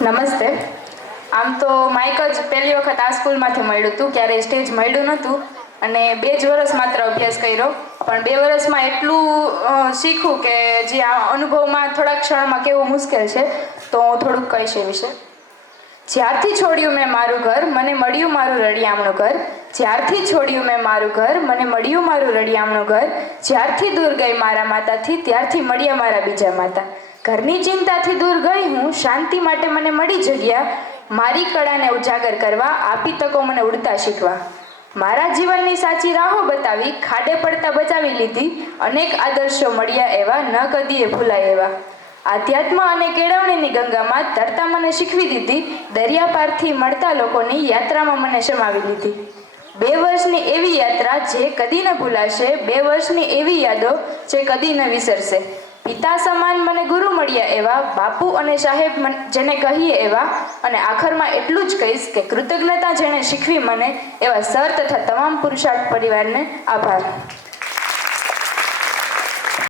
નમસ્તે. આમ તો માઇક જ પહેલી વખત આ સ્કૂલમાંથી મળ્યું હતું, ક્યારેય સ્ટેજ મળ્યું નહોતું અને 2 જ વર્ષ માત્ર અભ્યાસ કર્યો, પણ 2 વર્ષમાં એટલું શીખું કે જે આ અનુભવમાં થોડાક ક્ષણમાં કેવું મુશ્કેલ છે, તો હું થોડુંક કહીશ એ વિશે. જ્યારથી છોડ્યું મેં મારું ઘર, મને મળ્યું મારું રળિયામણું ઘર. જ્યારથી છોડ્યું મેં મારું ઘર, મને મળ્યું મારું રળિયામણું ઘર. જ્યારથી દૂર ગઈ મારા માતાથી, ત્યારથી મળ્યા મારા બીજા માતા. ઘરની ચિંતાથી દૂર ગઈ હું, શાંતિ માટે મને મળી જગ્યા. મારી કળાને ઉજાગર કરવા, આપી તકો મને ઉડતા શીખવા. મારા જીવનની સાચી રાહો બતાવી, ખાડે પડતા બચાવી લીધી. અનેક આદર્શો મળ્યા એવા, ન કદીએ ભૂલાય એવા. આધ્યાત્મ અને કેળવણીની ગંગામાં તરતા મને શીખવી દીધી. દરિયા પારથી મળતા લોકોની યાત્રામાં મને સમાવી લીધી. 2 વર્ષની એવી યાત્રા જે કદી ન ભૂલાશે, 2 વર્ષની એવી યાદો જે કદી ન વિસરશે. પિતા સમાન મને ગુરુ મળ્યા એવા, બાપુ અને સાહેબ જેને કહીએ એવા, અને આખરમાં એટલું જ કહીશ કે કૃતજ્ઞતા જેણે શીખવી મને, એવા સર તથા તમામ પુરુષાર્થ પરિવારને આભાર.